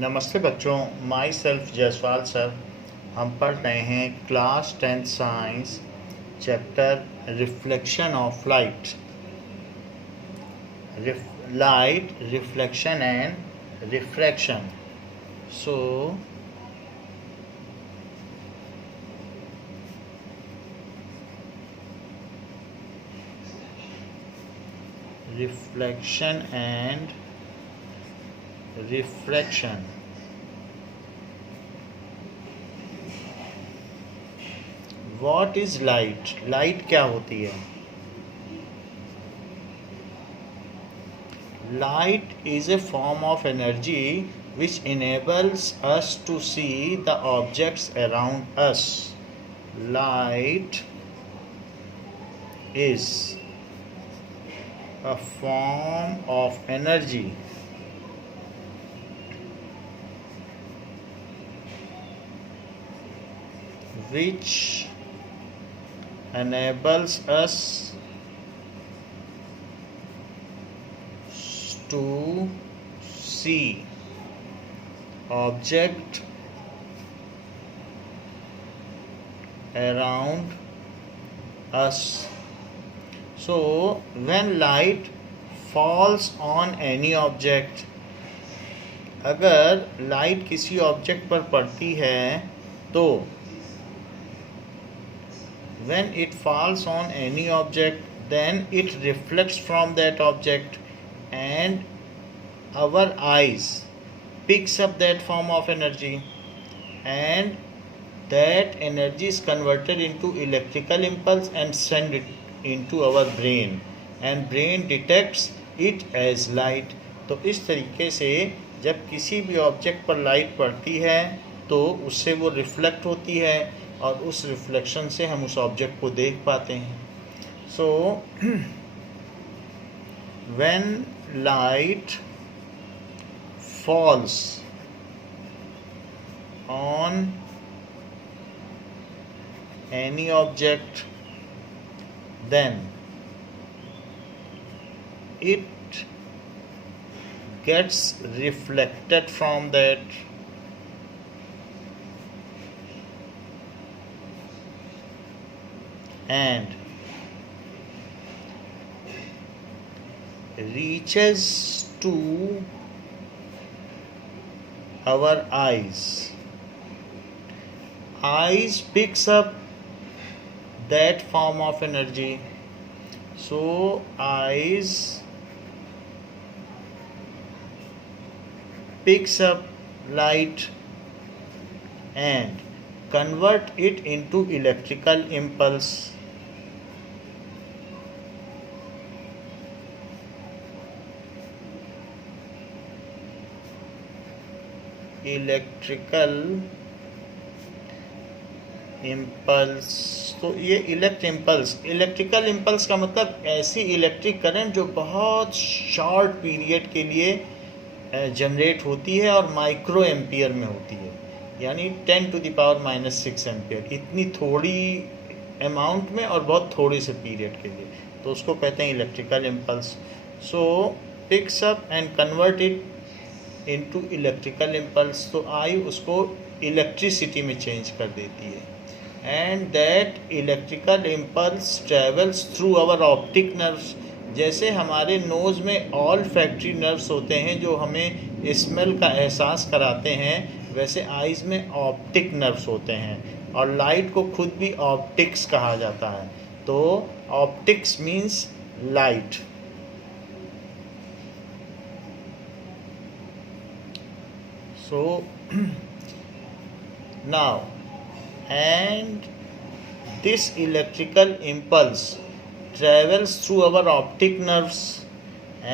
नमस्ते बच्चों, my self Jaiswal sir. हम पढ़ रहे हैं class 10th science chapter reflection of light. Light reflection and refraction. So reflection and refraction. What is light? Light क्या होती है? Light is a form of energy which enables us to see the objects around us. Light is a form of energy which enables us to see object around us. So when light falls on any object, अगर light किसी object पर पड़ती है तो when it falls on any object, then it reflects from that object and our eyes picks up that form of energy, and that energy is converted into electrical impulse and send it into our brain, and brain detects it as light. तो इस तरीके से जब किसी भी object पर light पड़ती है तो उससे वो रिफ्लेक्ट होती है और उस रिफ्लेक्शन से हम उस ऑब्जेक्ट को देख पाते हैं. सो when light falls on any object, then it gets reflected from that and reaches to our eyes. Eyes picks up that form of energy. So eyes picks up light and convert it into electrical impulse. Electrical impulse. तो ये electrical impulse का मतलब ऐसी electric current जो बहुत short period के लिए generate होती है और माइक्रो एम्पियर में होती है, यानी 10⁻⁻⁶ एम्पियर, इतनी थोड़ी अमाउंट में और बहुत थोड़े से पीरियड के लिए, तो उसको कहते हैं electrical impulse. So picks up and convert it into electrical impulse. तो आई उसको इलेक्ट्रिसिटी में चेंज कर देती है, and that electrical impulse travels through our optic nerves. जैसे हमारे नोज़ में ऑल फैक्ट्री नर्व्स होते हैं जो हमें स्मेल का एहसास कराते हैं, वैसे आइज़ में ऑप्टिक नर्व्स होते हैं, और लाइट को खुद भी ऑप्टिक्स कहा जाता है. तो optics means light. So now, and this electrical impulse travels through our optic nerves,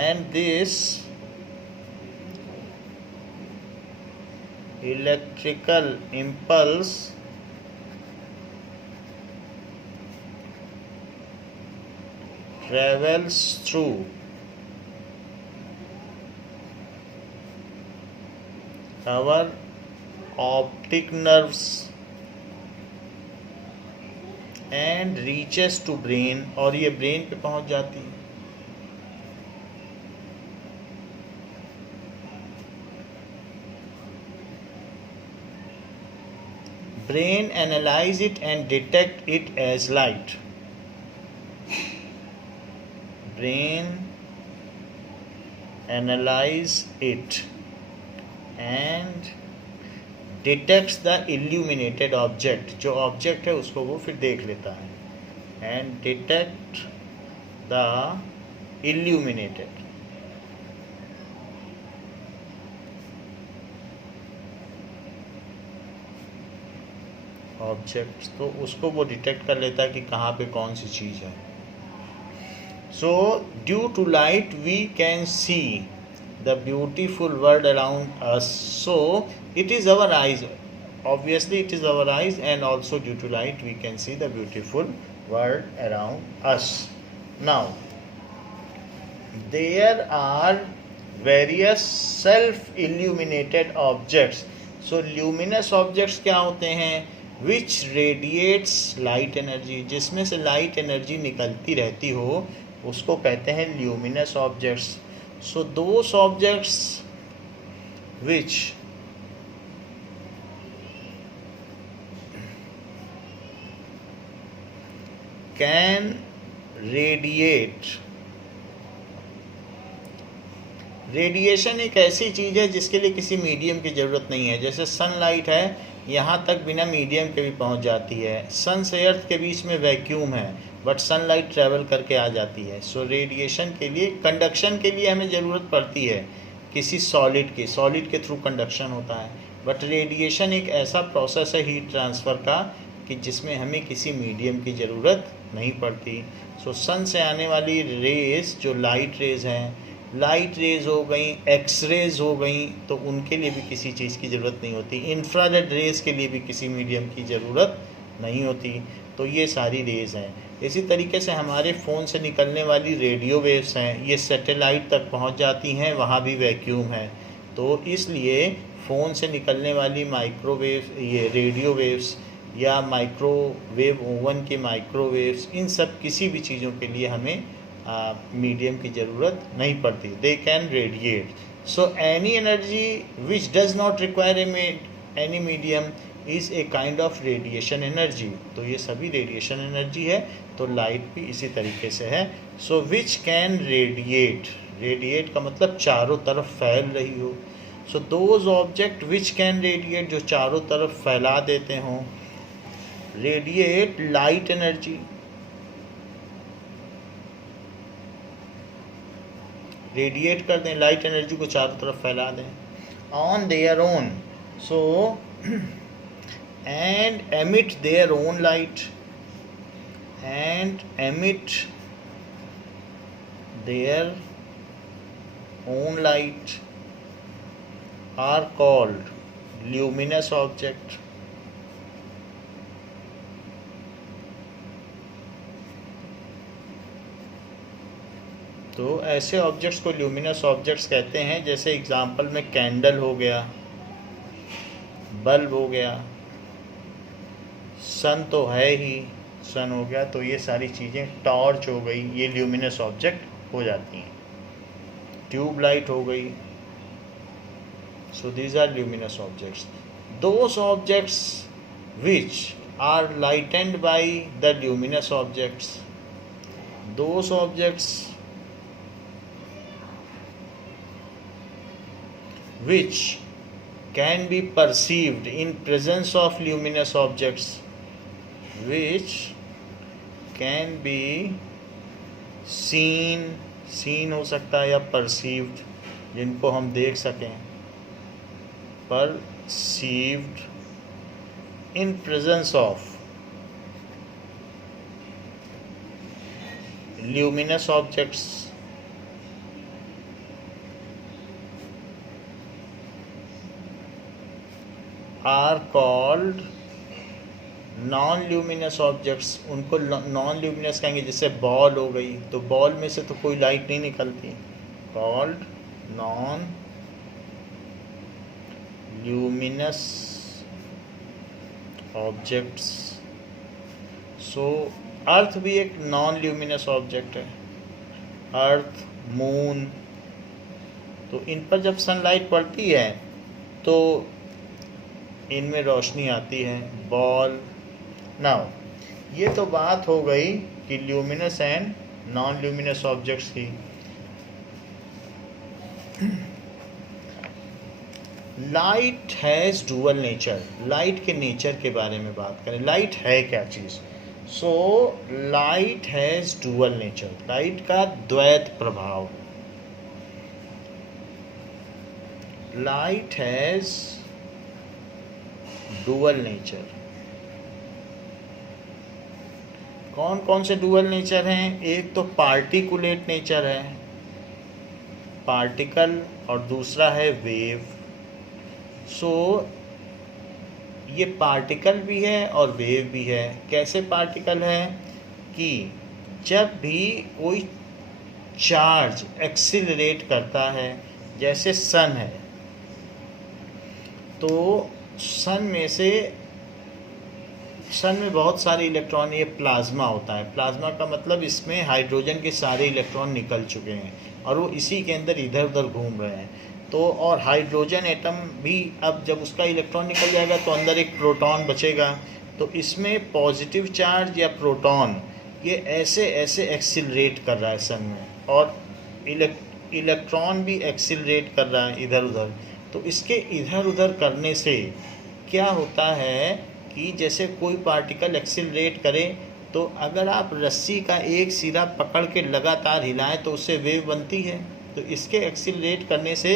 and this electrical impulse travels through our optic nerves and reaches to brain, और ये ब्रेन पे पहुंच जाती है. brain analyze it and detect it as light. Brain analyze it and detects the illuminated object. जो object है उसको वो फिर देख लेता है. And detect the illuminated object, तो उसको वो डिटेक्ट कर लेता है कि कहाँ पे कौन सी चीज़ है. So due to light we can see the beautiful world around us. So it is our eyes, obviously it is our eyes, and also due to light we can see the beautiful world around us. Now there are various self illuminated objects. So luminous objects क्या होते हैं? Which radiates light energy, जिसमें से light energy निकलती रहती हो उसको कहते हैं luminous objects. So those objects which can radiate. Radiation एक ऐसी चीज़ है जिसके लिए किसी मीडियम की ज़रूरत नहीं है. जैसे सनलाइट है, यहाँ तक बिना मीडियम के भी पहुँच जाती है. सन से अर्थ के बीच में वैक्यूम है, बट सनलाइट ट्रैवल करके आ जाती है. सो रेडिएशन के लिए, कंडक्शन के लिए हमें ज़रूरत पड़ती है किसी सॉलिड के थ्रू कंडक्शन होता है. बट रेडिएशन एक ऐसा प्रोसेस है हीट ट्रांसफ़र का कि जिसमें हमें किसी मीडियम की ज़रूरत नहीं पड़ती. सो सन से आने वाली रेज़ जो लाइट रेज़ हैं, लाइट रेज़ हो गई, एक्स रेज़ हो गई, तो उनके लिए भी किसी चीज़ की ज़रूरत नहीं होती. इंफ्रारेड रेज़ के लिए भी किसी मीडियम की ज़रूरत नहीं होती. तो ये सारी रेज़ हैं. इसी तरीके से हमारे फ़ोन से निकलने वाली रेडियो वेव्स हैं, ये सैटेलाइट तक पहुंच जाती हैं, वहाँ भी वैक्यूम है. तो इसलिए फ़ोन से निकलने वाली माइक्रोवेव, ये रेडियो वेव्स या माइक्रोवेव ओवन के माइक्रोवेव्स, इन सब किसी भी चीज़ों के लिए हमें मीडियम की ज़रूरत नहीं पड़ती. They can radiate. So any energy which does not require any medium is a kind of radiation energy. तो ये सभी रेडिएशन एनर्जी है. तो लाइट भी इसी तरीके से है. सो विच कैन रेडिएट, रेडिएट का मतलब चारों तरफ फैल रही हो. So those object which can radiate, जो चारों तरफ फैला देते हों, रेडिएट लाइट एनर्जी. रेडिएट कर दें लाइट एनर्जी को, चारों तरफ फैला दें on their own. So and emit their own light, and emit their own light are called luminous object. तो ऐसे ऑब्जेक्ट्स को ल्यूमिनस ऑब्जेक्ट्स कहते हैं. जैसे एग्जांपल में कैंडल हो गया, बल्ब हो गया, सन तो है ही, सन हो गया. तो ये सारी चीज़ें, टॉर्च हो गई, ये ल्यूमिनस ऑब्जेक्ट हो जाती हैं. ट्यूब लाइट हो गई. So these are luminous objects. Those objects which are lightened by the luminous objects, those objects which can be perceived in presence of luminous objects, which can be seen हो सकता है, या perceived, जिनको हम देख सकें, perceived in presence of luminous objects are called non luminous objects. उनको non luminous कहेंगे. जैसे बॉल हो गई, तो बॉल में से तो कोई लाइट नहीं निकलती, कॉल्ड नॉन ल्यूमिनस ऑब्जेक्ट्स. सो अर्थ भी एक नॉन ल्यूमिनस ऑब्जेक्ट है, अर्थ, मून. तो इन पर जब सनलाइट पड़ती है तो इनमें रोशनी आती है। बॉल। नाउ ये तो बात हो गई कि luminous and non luminous objects की। Light has dual nature. Light के नेचर के बारे में बात करें, लाइट है क्या चीज़। So light has dual nature, light का द्वैत प्रभाव। Light has dual nature. कौन कौन से डुअल नेचर हैं? एक तो पार्टिकुलेट नेचर है, पार्टिकल, और दूसरा है वेव। सो ये पार्टिकल भी है और वेव भी है। कैसे पार्टिकल है कि जब भी कोई चार्ज एक्सिलरेट करता है, जैसे सन है, तो सन में बहुत सारे इलेक्ट्रॉन, ये प्लाज्मा होता है। प्लाज्मा का मतलब इसमें हाइड्रोजन के सारे इलेक्ट्रॉन निकल चुके हैं और वो इसी के अंदर इधर उधर घूम रहे हैं। तो और हाइड्रोजन एटम भी, अब जब उसका इलेक्ट्रॉन निकल जाएगा तो अंदर एक प्रोटॉन बचेगा। तो इसमें पॉजिटिव चार्ज या प्रोटॉन ये ऐसे ऐसे एक्सिलरेट कर रहा है सन में, और इलेक्ट्रॉन भी एक्सिलरेट कर रहा है इधर उधर। तो इसके इधर उधर करने से क्या होता है कि जैसे कोई पार्टिकल एक्सिलरेट करे, तो अगर आप रस्सी का एक सिरा पकड़ के लगातार हिलाएं तो उससे वेव बनती है। तो इसके एक्सिलरेट करने से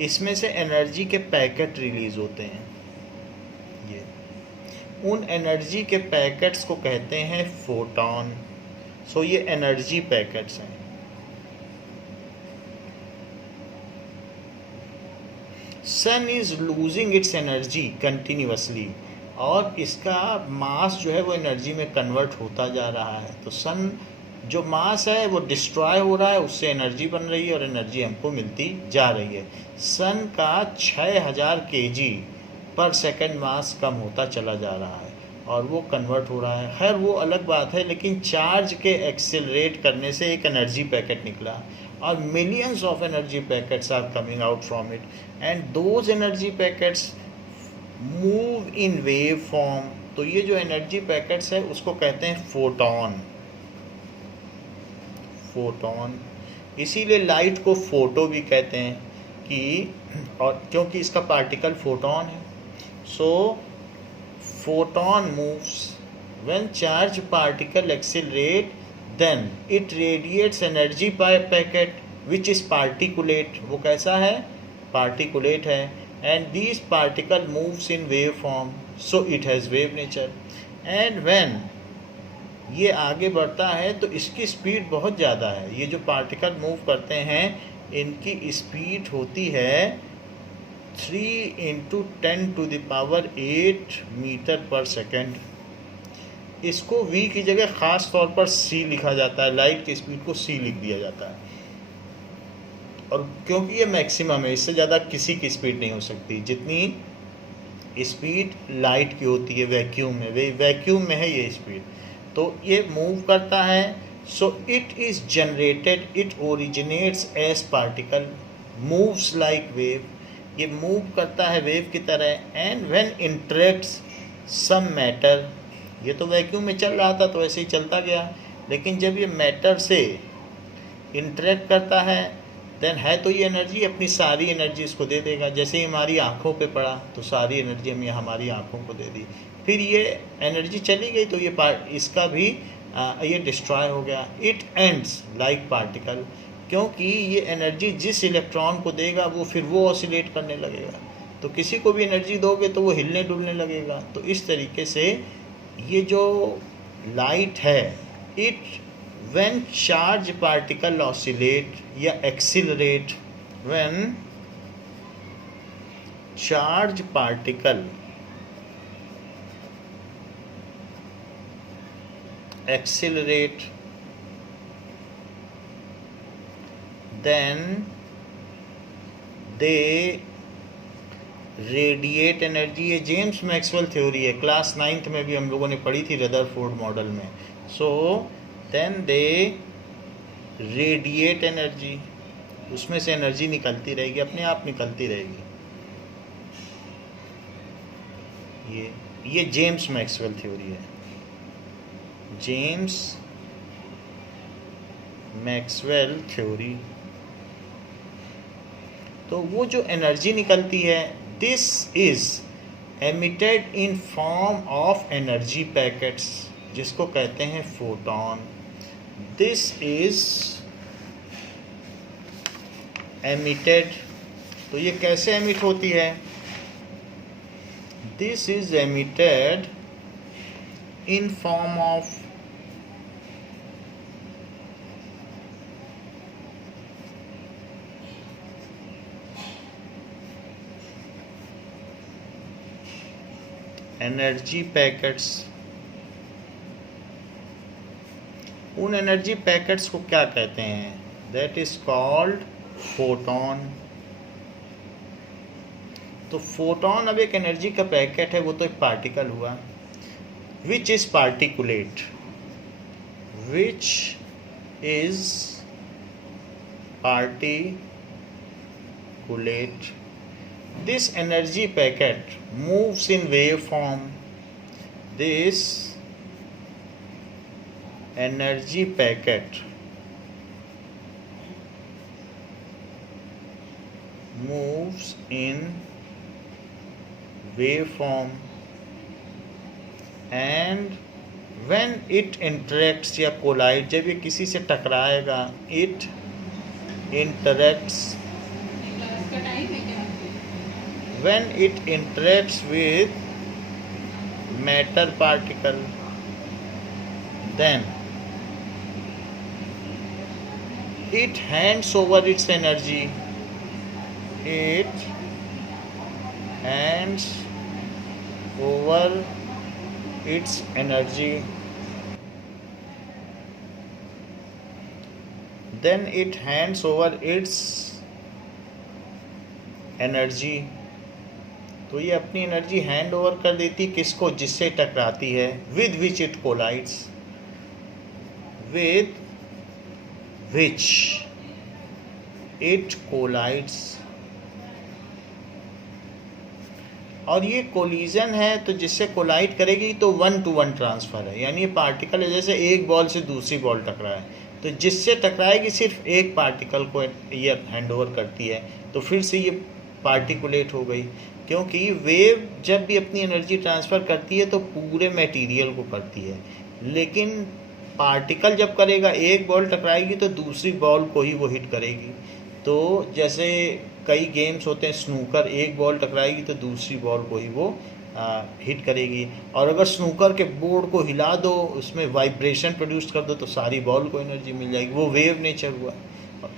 इसमें से एनर्जी के पैकेट रिलीज होते हैं। ये उन एनर्जी के पैकेट्स को कहते हैं फोटॉन। सो ये एनर्जी पैकेट्स हैं। Sun is losing its energy continuously, और इसका मास जो है वो एनर्जी में कन्वर्ट होता जा रहा है। तो सन जो मास है वो डिस्ट्रॉय हो रहा है, उससे एनर्जी बन रही है और एनर्जी हमको मिलती जा रही है। सन का 6000 kg पर सेकंड मास कम होता चला जा रहा है और वो कन्वर्ट हो रहा है। खैर वो अलग बात है, लेकिन चार्ज के एक्सेलरेट करने से एक एनर्जी पैकेट निकला और millions of energy packets are coming out from it, and those energy packets move in wave form. तो ये जो एनर्जी पैकेट्स है उसको कहते हैं फोटॉन। फोटॉन, इसीलिए लाइट को फोटो भी कहते हैं कि, और क्योंकि इसका पार्टिकल फोटॉन है। So photon moves when charge particle accelerate, then it radiates energy by packet which is particulate. वो कैसा है? पार्टिकुलेट है। And this particle moves in wave form, so it has wave nature. And when ये आगे बढ़ता है तो इसकी स्पीड बहुत ज़्यादा है। ये जो पार्टिकल मूव करते हैं इनकी स्पीड होती है 3 × 10⁸ मीटर पर सेकेंड। इसको v की जगह ख़ास तौर पर c लिखा जाता है, लाइट की स्पीड को c लिख दिया जाता है। और क्योंकि ये मैक्सिमम है, इससे ज़्यादा किसी की स्पीड नहीं हो सकती जितनी स्पीड लाइट की होती है वैक्यूम में। वैक्यूम में है ये स्पीड। तो ये मूव करता है। So it is generated, it originates as particle, moves like wave. ये मूव करता है वेव की तरह। And when interacts some matter, ये तो वैक्यूम में चल रहा था तो ऐसे ही चलता गया, लेकिन जब ये मैटर से इंटरेक्ट करता है देन है तो ये एनर्जी, अपनी सारी एनर्जी इसको दे देगा। जैसे ही हमारी आँखों पे पड़ा तो सारी एनर्जी हमने हमारी आँखों को दे दी, फिर ये एनर्जी चली गई तो ये इसका भी ये डिस्ट्रॉय हो गया। इट एंड्स लाइक पार्टिकल, क्योंकि ये एनर्जी जिस इलेक्ट्रॉन को देगा वो फिर वो ऑसिलेट करने लगेगा। तो किसी को भी एनर्जी दोगे तो वो हिलने डुलने लगेगा। तो इस तरीके से ये जो लाइट है, it when charge particle oscillate या accelerate, when charge particle accelerate, then they radiate energy। ये जेम्स मैक्सवेल थ्योरी है, क्लास 9th में भी हम लोगों ने पढ़ी थी रदरफोर्ड मॉडल में। So then they radiate energy, उसमें से एनर्जी निकलती रहेगी, अपने आप निकलती रहेगी। ये जेम्स मैक्सवेल थ्योरी है, जेम्स मैक्सवेल थ्योरी। तो वो जो एनर्जी निकलती है, this is emitted in form of energy packets, जिसको कहते हैं फोटॉन। दिस इज एमिटेड, तो ये कैसे एमिट होती है? This is emitted in form of energy packets. उन एनर्जी पैकेट्स को क्या कहते हैं? That is called photon. तो फोटॉन अब एक एनर्जी का पैकेट है, वो तो एक पार्टिकल हुआ, विच is particulate, which is particulate. This energy packet moves in waveform. This energy packet moves in waveform, and when it interacts या कोलाइड, जब ये किसी से टकराएगा, it interacts, when it interacts with matter particle, then it hands over its energy, it hands over its energy, then it hands over its energy। तो ये अपनी energy hand over कर देती किसको? जिससे टकराती है, with which it collides, with which it collides. और ये कोलिजन है, तो जिससे कोलाइड करेगी तो 1 to 1 ट्रांसफ़र है, यानी ये पार्टिकल है जैसे एक बॉल से दूसरी बॉल टकराए, तो जिससे टकराएगी सिर्फ एक पार्टिकल को ये हैंड ओवर करती है, तो फिर से ये पार्टिकुलेट हो गई। क्योंकि वेव जब भी अपनी एनर्जी ट्रांसफ़र करती है तो पूरे मटेरियल को करती है, लेकिन पार्टिकल जब करेगा, एक बॉल टकराएगी तो दूसरी बॉल को ही वो हिट करेगी। तो जैसे कई गेम्स होते हैं स्नूकर, एक बॉल टकराएगी तो दूसरी बॉल को ही वो हिट करेगी। और अगर स्नूकर के बोर्ड को हिला दो, उसमें वाइब्रेशन प्रोड्यूस कर दो, तो सारी बॉल को एनर्जी मिल जाएगी। वो वेव नेचर हुआ।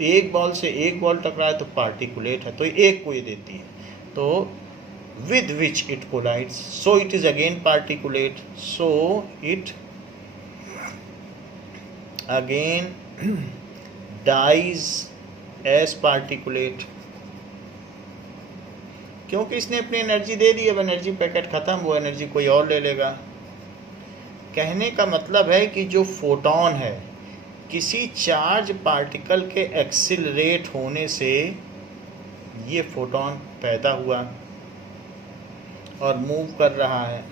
एक बॉल से एक बॉल टकराए तो पार्टिकुलेट है, तो एक को ये देती है। तो with which it collides, so it is again particulate, so it again dies as particulate। क्योंकि इसने अपनी एनर्जी दे दी, अब एनर्जी पैकेट ख़त्म, वो एनर्जी कोई और ले लेगा। कहने का मतलब है कि जो फोटॉन है, किसी चार्ज पार्टिकल के एक्सिलरेट होने से ये फोटॉन पैदा हुआ और मूव कर रहा है,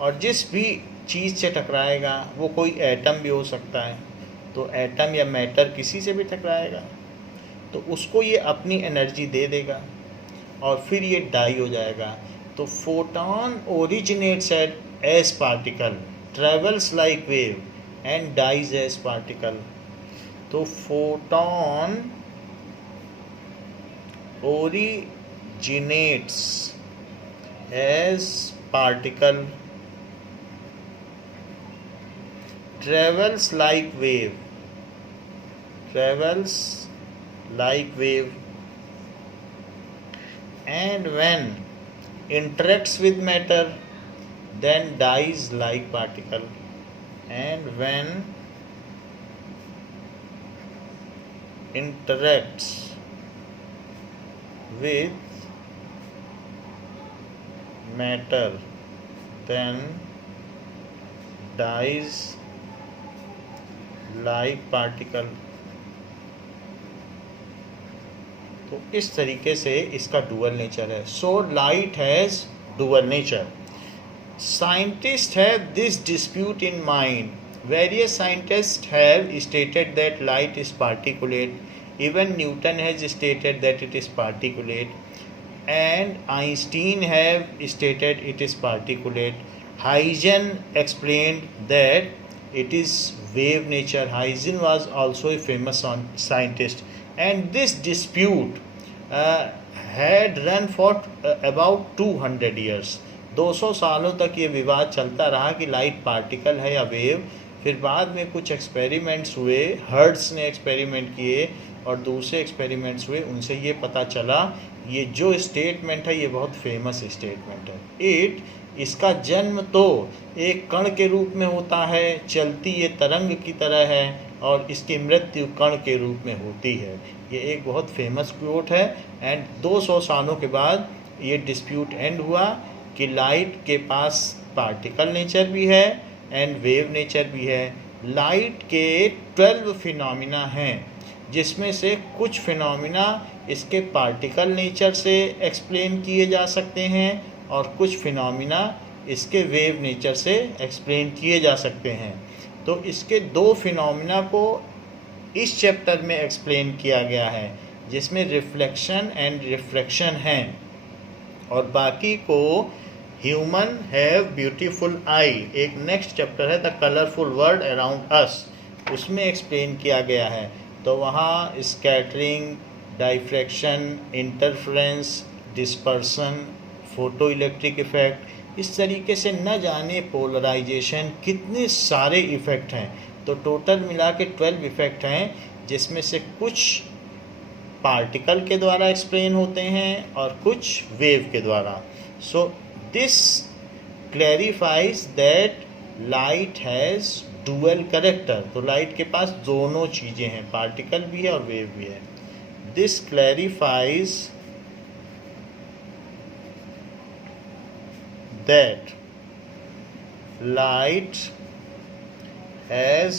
और जिस भी चीज़ से टकराएगा, वो कोई एटम भी हो सकता है, तो एटम या मैटर किसी से भी टकराएगा तो उसको ये अपनी एनर्जी दे देगा और फिर ये डाई हो जाएगा। तो photon originates as particle, travels like wave and dies as particle. तो photon originates as particle, travels like wave, and when interacts with matter then dies like particle, and when interacts with matter then dies like particle। तो इस तरीके से इसका dual nature है। सो light has dual nature. Scientists have this dispute in mind. Various scientists have stated that light is particulate. Even Newton has stated that it is particulate, and Einstein have stated it is particulate. Huygens explained that it is wave nature. Huygens was also a famous scientist, and this dispute had run for about 200 years. 200 सालों तक ये विवाद चलता रहा कि light particle है या wave. फिर बाद में कुछ एक्सपेरिमेंट्स हुए, हर्ट्ज ने एक्सपेरिमेंट किए और दूसरे एक्सपेरिमेंट्स हुए, उनसे ये पता चला ये जो स्टेटमेंट है ये बहुत फेमस स्टेटमेंट है। इसका जन्म तो एक कण के रूप में होता है, चलती ये तरंग की तरह है, और इसकी मृत्यु कण के रूप में होती है। ये एक बहुत फेमस क्वोट है। एंड 200 सालों के बाद ये डिस्प्यूट एंड हुआ कि लाइट के पास पार्टिकल नेचर भी है एंड वेव नेचर भी है। लाइट के 12 फिनोमिना हैं, जिसमें से कुछ फिनोमिना इसके पार्टिकल नेचर से एक्सप्लेन किए जा सकते हैं और कुछ फिनोमिना इसके वेव नेचर से एक्सप्लेन किए जा सकते हैं। तो इसके 2 फिनोमिना को इस चैप्टर में एक्सप्लेन किया गया है, जिसमें रिफ्लेक्शन एंड रिफ्रैक्शन हैं, और बाकी को ह्यूमन हैव ब्यूटीफुल आई, एक नेक्स्ट चैप्टर है द कलरफुल वर्ल्ड अराउंड अस, उसमें एक्सप्लेन किया गया है। तो वहाँ scattering, diffraction, interference, dispersion, photo electric effect, इस तरीके से न जाने पोलराइजेशन, कितने सारे इफ़ेक्ट हैं। तो टोटल मिला के 12 इफ़ेक्ट हैं, जिसमें से कुछ पार्टिकल के द्वारा एक्सप्लेन होते हैं और कुछ वेव के द्वारा। So this clarifies that light has dual character. तो लाइट के पास दोनों चीज़ें हैं, पार्टिकल भी है और वेव भी है। This clarifies that light has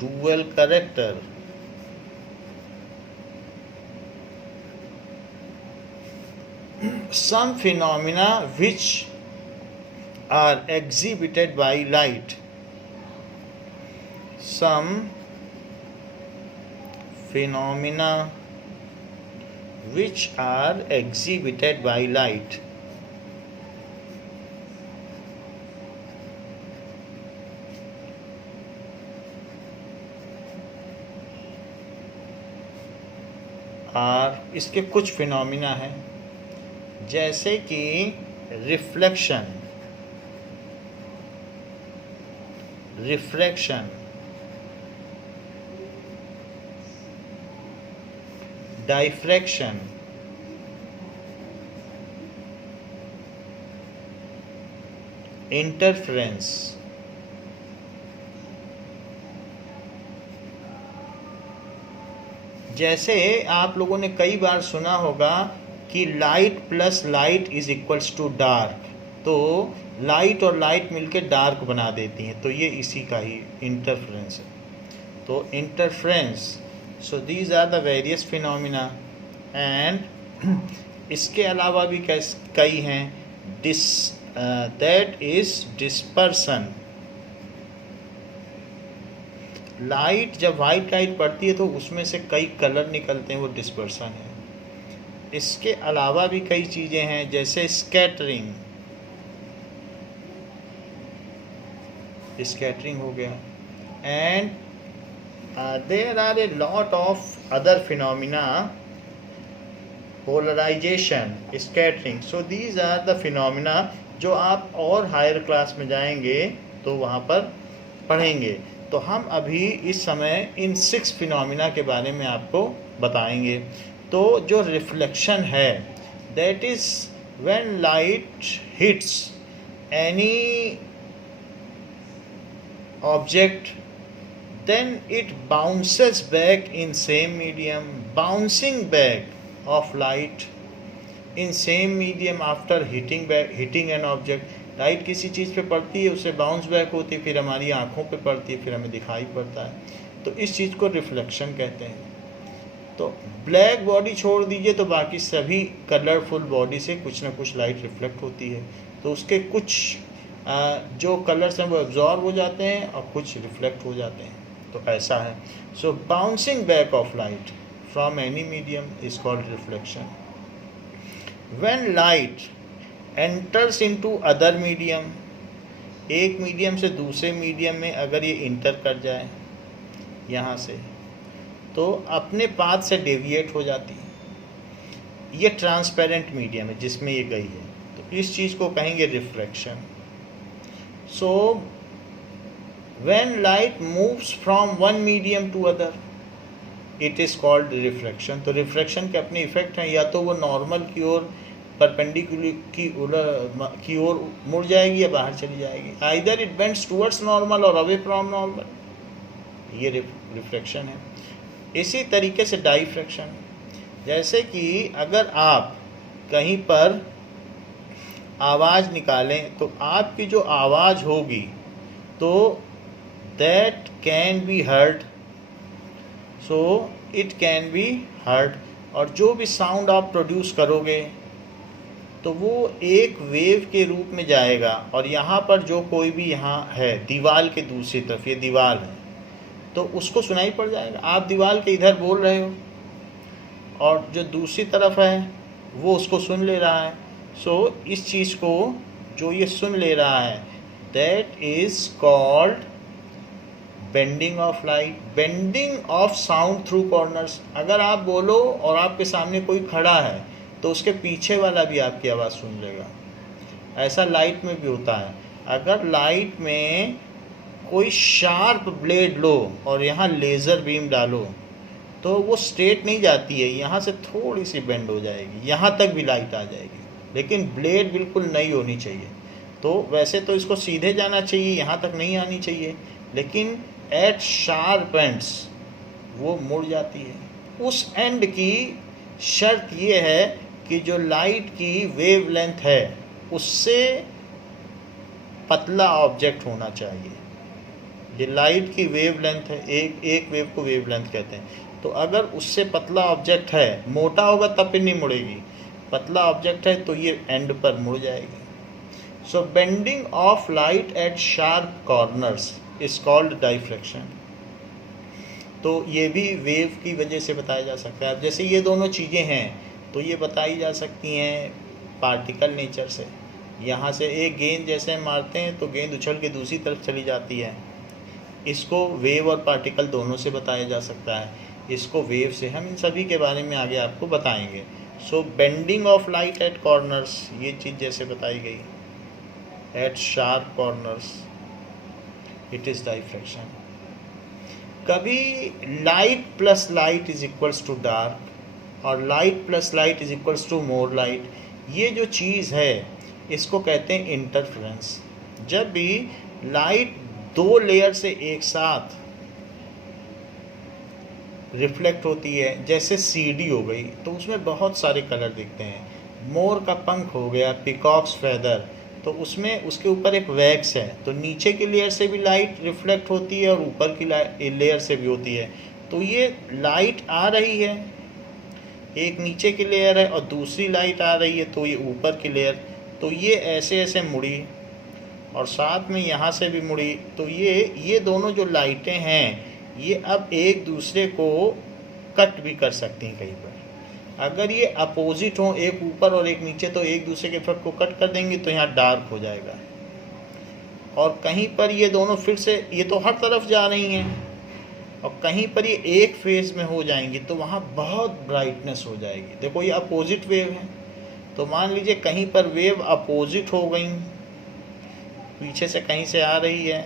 dual character. Some phenomena which are exhibited by light, some phenomena which are exhibited by light इसके कुछ फिनोमिना हैं, जैसे कि रिफ्लेक्शन, रिफ्रैक्शन, डाइफ्रैक्शन, इंटरफ्रेंस, जैसे आप लोगों ने कई बार सुना होगा कि light plus light is equals to dark, तो लाइट और लाइट मिलके डार्क बना देती हैं, तो ये इसी का ही इंटरफ्रेंस है। तो interference, so these are the various phenomena. And इसके अलावा भी कई हैं। That is dispersion. लाइट, जब वाइट लाइट पड़ती है तो उसमें से कई कलर निकलते हैं, वो डिस्पर्सन है। इसके अलावा भी कई चीज़ें हैं, जैसे स्कैटरिंग, स्कैटरिंग हो गया। And there are a lot of other phenomena, polarisation, scattering. So these are the phenomena जो आप और हायर क्लास में जाएंगे तो वहाँ पर पढ़ेंगे। तो हम अभी इस समय इन 6 फिनोमिना के बारे में आपको बताएंगे। तो जो रिफ्लेक्शन है, that is when light hits any object, then it bounces back in same medium. Bouncing back of light in same medium after hitting an object. Light किसी चीज़ पे पड़ती है, उससे बाउंस बैक होती है, फिर हमारी आँखों पे पड़ती है, फिर हमें दिखाई पड़ता है। तो इस चीज़ को रिफ्लेक्शन कहते हैं। तो ब्लैक बॉडी छोड़ दीजिए तो बाकी सभी कलरफुल बॉडी से कुछ ना कुछ लाइट रिफ्लेक्ट होती है, तो उसके कुछ जो कलर्स हैं वो एब्जॉर्ब हो जाते हैं और कुछ रिफ्लेक्ट हो जाते हैं, तो ऐसा है। So bouncing back of light from any medium is called reflection. When light enters into other medium, एक मीडियम से दूसरे मीडियम में अगर ये इंटर कर जाए यहाँ से, तो अपने पाथ से डेविएट हो जाती है। ये ट्रांसपेरेंट मीडियम है जिसमें ये गई है, तो इस चीज़ को कहेंगे refraction. So when light moves from one medium to other it is called refraction. तो रिफ्रैक्शन के अपने इफेक्ट हैं, या तो वो नॉर्मल की ओर परपेंडिकुलर की ओर मुड़ जाएगी या बाहर चली जाएगी, either it bends towards normal और अवे फ्रॉम नॉर्मल, ये रिफ्रैक्शन है। इसी तरीके से डाइफ्रैक्शन, जैसे कि अगर आप कहीं पर आवाज़ निकालें तो आपकी जो आवाज़ होगी तो that can be heard, so it can be heard, और जो भी साउंड आप प्रोड्यूस करोगे तो वो एक वेव के रूप में जाएगा, और यहाँ पर जो कोई भी यहाँ है दीवार के दूसरी तरफ, ये दीवार है, तो उसको सुनाई पड़ जाएगा। आप दीवार के इधर बोल रहे हो और जो दूसरी तरफ है वो उसको सुन ले रहा है। सो इस चीज़ को जो ये सुन ले रहा है that is called bending of light, bending of sound through corners. अगर आप बोलो और आपके सामने कोई खड़ा है तो उसके पीछे वाला भी आपकी आवाज़ सुन लेगा। ऐसा लाइट में भी होता है। अगर लाइट में कोई शार्प ब्लेड लो और यहाँ लेज़र बीम डालो तो वो स्ट्रेट नहीं जाती है, यहाँ से थोड़ी सी बेंड हो जाएगी, यहाँ तक भी लाइट आ जाएगी, लेकिन ब्लेड बिल्कुल नई होनी चाहिए। तो वैसे तो इसको सीधे जाना चाहिए, यहाँ तक नहीं आनी चाहिए, लेकिन एट शार्प एंड्स वो मुड़ जाती है। उस एंड की शर्त ये है कि जो लाइट की वेवलेंथ है उससे पतला ऑब्जेक्ट होना चाहिए। ये लाइट की वेवलेंथ है, एक वेव को वेवलेंथ कहते हैं। तो अगर उससे पतला ऑब्जेक्ट है, मोटा होगा तब फिर नहीं मुड़ेगी, पतला ऑब्जेक्ट है तो ये एंड पर मुड़ जाएगी। So bending of light at sharp corners is called diffraction. तो ये भी वेव की वजह से बताया जा सकता है। जैसे ये दोनों चीज़ें हैं तो ये बताई जा सकती हैं पार्टिकल नेचर से। यहाँ से एक गेंद जैसे मारते हैं तो गेंद उछल के दूसरी तरफ चली जाती है, इसको वेव और पार्टिकल दोनों से बताया जा सकता है। इसको वेव से, हम इन सभी के बारे में आगे आपको बताएंगे। So bending of light at corners, ये चीज़ जैसे बताई गई, at sharp corners it is diffraction. कभी light plus light is equals to dark और light plus light is equals to more light. ये जो चीज़ है इसको कहते हैं इंटरफेरेंस। जब भी लाइट दो लेयर से एक साथ रिफ्लेक्ट होती है, जैसे सीडी हो गई तो उसमें बहुत सारे कलर दिखते हैं। मोर का पंख हो गया, पिकॉक्स फेदर, तो उसमें उसके ऊपर एक वैक्स है, तो नीचे की लेयर से भी लाइट रिफ्लेक्ट होती है और ऊपर की लेयर से भी होती है। तो ये लाइट आ रही है, एक नीचे की लेयर है और दूसरी लाइट आ रही है तो ये ऊपर की लेयर, तो ये ऐसे ऐसे मुड़ी और साथ में यहाँ से भी मुड़ी। तो ये दोनों जो लाइटें हैं ये अब एक दूसरे को कट भी कर सकती हैं कहीं पर। अगर ये अपोजिट हों, एक ऊपर और एक नीचे, तो एक दूसरे के इफेक्ट को कट कर देंगे तो यहाँ डार्क हो जाएगा। और कहीं पर ये दोनों फिर से, ये तो हर तरफ जा रही हैं और कहीं पर ये एक फेज में हो जाएंगी तो वहाँ बहुत ब्राइटनेस हो जाएगी। देखो ये अपोजिट वेव है, तो मान लीजिए कहीं पर वेव अपोजिट हो गई, पीछे से कहीं से आ रही है,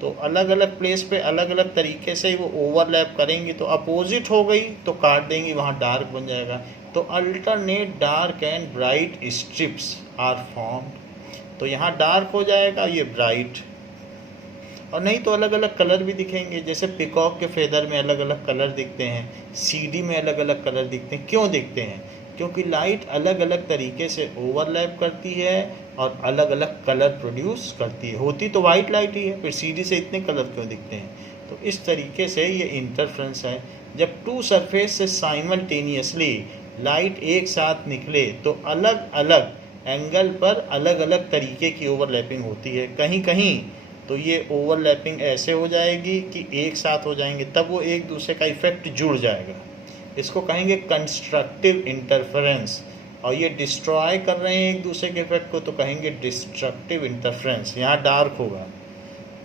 तो अलग अलग प्लेस पे अलग अलग तरीके से वो ओवरलैप करेंगी, तो अपोजिट हो गई तो काट देंगी, वहाँ डार्क बन जाएगा। तो alternate dark and bright strips are formed. तो यहाँ डार्क हो जाएगा, ये ब्राइट, और नहीं तो अलग अलग कलर भी दिखेंगे। जैसे पिकॉक के फेदर में अलग अलग कलर दिखते हैं, सीडी में अलग अलग कलर दिखते हैं। क्यों दिखते हैं? क्योंकि लाइट अलग अलग तरीके से ओवरलैप करती है और अलग अलग कलर प्रोड्यूस करती है। होती तो वाइट लाइट ही है, फिर सीडी से इतने कलर क्यों दिखते हैं? तो इस तरीके से ये इंटरफ्रेंस है। जब टू सरफेस से साइमल्टेनियसली लाइट एक साथ निकले तो अलग अलग एंगल पर अलग अलग तरीके की ओवरलैपिंग होती है। कहीं कहीं तो ये ओवरलैपिंग ऐसे हो जाएगी कि एक साथ हो जाएंगे, तब वो एक दूसरे का इफेक्ट जुड़ जाएगा। इसको कहेंगे कंस्ट्रक्टिव इंटरफेरेंस। और ये डिस्ट्रॉय कर रहे हैं एक दूसरे के इफेक्ट को तो कहेंगे डिस्ट्रक्टिव इंटरफेरेंस। यहाँ डार्क होगा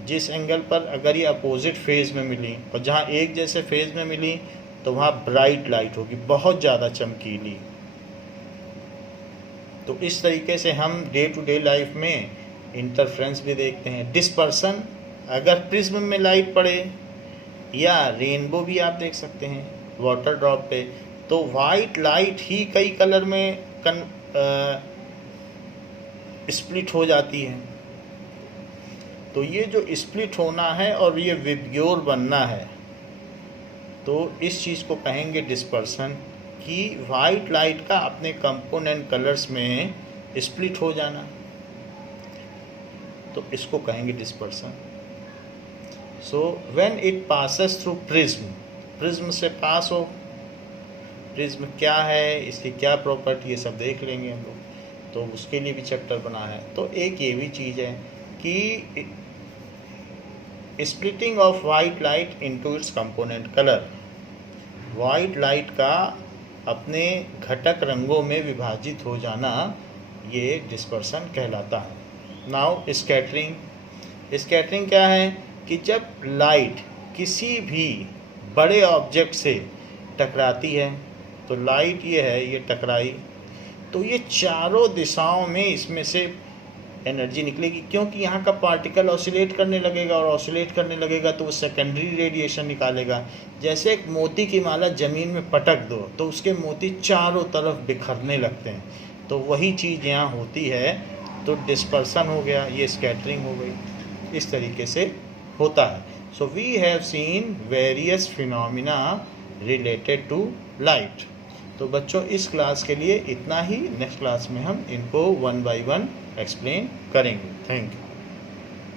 जिस एंगल पर अगर ये अपोजिट फेज में मिली, और जहाँ एक जैसे फेज में मिली तो वहाँ ब्राइट लाइट होगी, बहुत ज़्यादा चमकीली। तो इस तरीके से हम डे टू डे लाइफ में इंटरफ्रेंस भी देखते हैं। डिस्पर्सन, अगर प्रिज्म में लाइट पड़े या रेनबो भी आप देख सकते हैं वाटर ड्रॉप पे, तो वाइट लाइट ही कई कलर में स्प्लिट हो जाती है। तो ये जो स्प्लिट होना है और ये विब्ग्योर बनना है, तो इस चीज़ को कहेंगे डिस्पर्सन, कि वाइट लाइट का अपने कंपोनेंट कलर्स में स्प्लिट हो जाना, तो इसको कहेंगे dispersion. So when it passes through prism, prism से पास हो, प्रिज्म क्या है, इसकी क्या प्रॉपर्टी, ये सब देख लेंगे हम लोग, तो उसके लिए भी चैप्टर बना है। तो एक ये भी चीज़ है कि splitting of white light into its component colour, white light का अपने घटक रंगों में विभाजित हो जाना, ये डिस्पर्सन कहलाता है। नाउ स्कैटरिंग, स्कैटरिंग क्या है कि जब लाइट किसी भी बड़े ऑब्जेक्ट से टकराती है, तो लाइट ये है, ये टकराई, तो ये चारों दिशाओं में इसमें से एनर्जी निकलेगी, क्योंकि यहाँ का पार्टिकल ऑसिलेट करने लगेगा, और ऑसिलेट करने लगेगा तो वो सेकेंडरी रेडिएशन निकालेगा। जैसे एक मोती की माला ज़मीन में पटक दो तो उसके मोती चारों तरफ बिखरने लगते हैं, तो वही चीज़ यहाँ होती है। तो डिस्पर्सन हो गया, ये स्कैटरिंग हो गई, इस तरीके से होता है। So we have seen various phenomena related to light. तो बच्चों इस क्लास के लिए इतना ही, नेक्स्ट क्लास में हम इनको वन बाय वन एक्सप्लेन करेंगे। Thank you.